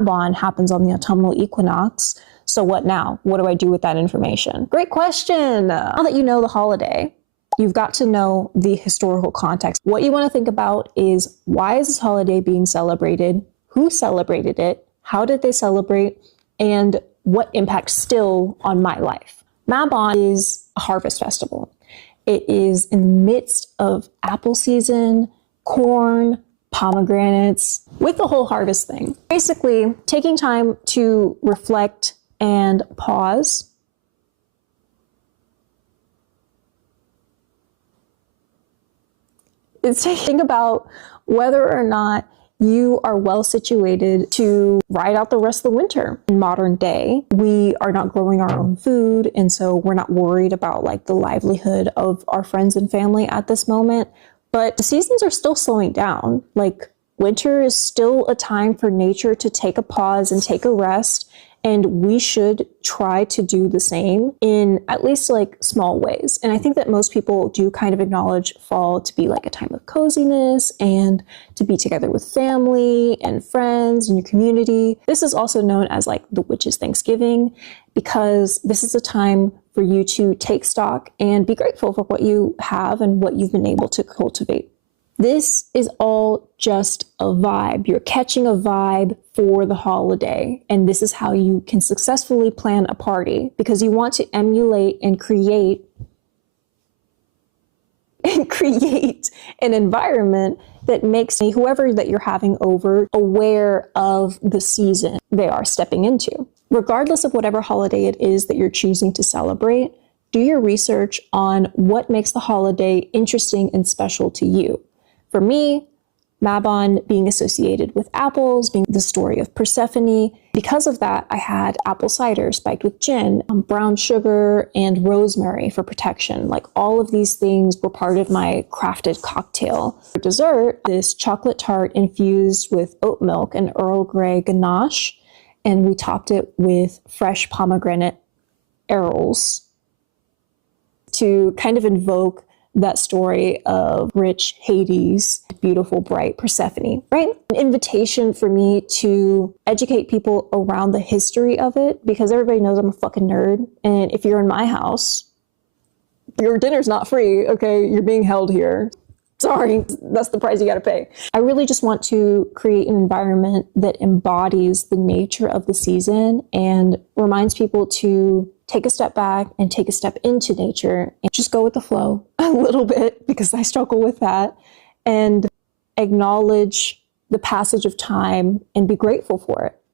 Mabon happens on the autumnal equinox. So what now? What do I do with that information? Great question. Now that you know the holiday, you've got to know the historical context. What you want to think about is, why is this holiday being celebrated? Who celebrated it? How did they celebrate? And what impact still on my life? Mabon is a harvest festival. It is in the midst of apple season, corn, pomegranates, with the whole harvest thing. Basically, taking time to reflect and pause. It's thinking about whether or not you are well situated to ride out the rest of the winter. In modern day, we are not growing our own food, and so we're not worried about like the livelihood of our friends and family at this moment. But the seasons are still slowing down. Like, winter is still a time for nature to take a pause and take a rest. And we should try to do the same in at least like small ways. And I think that most people do kind of acknowledge fall to be like a time of coziness and to be together with family and friends and your community. This is also known as like the witches' Thanksgiving, because this is a time for you to take stock and be grateful for what you have and what you've been able to cultivate. This is all just a vibe. You're catching a vibe for the holiday. And this is how you can successfully plan a party, because you want to emulate and create an environment that makes whoever that you're having over aware of the season they are stepping into. Regardless of whatever holiday it is that you're choosing to celebrate, do your research on what makes the holiday interesting and special to you. For me, Mabon being associated with apples, being the story of Persephone. Because of that, I had apple cider spiked with gin, brown sugar, and rosemary for protection. Like, all of these things were part of my crafted cocktail. For dessert, this chocolate tart infused with oat milk and Earl Grey ganache, and we topped it with fresh pomegranate arils to kind of invoke that story of rich Hades, beautiful, bright Persephone, right? An invitation for me to educate people around the history of it, because everybody knows I'm a fucking nerd. And if you're in my house, your dinner's not free, okay? You're being held here. Sorry, that's the price you gotta pay. I really just want to create an environment that embodies the nature of the season and reminds people to take a step back and take a step into nature and just go with the flow a little bit, because I struggle with that, and acknowledge the passage of time and be grateful for it.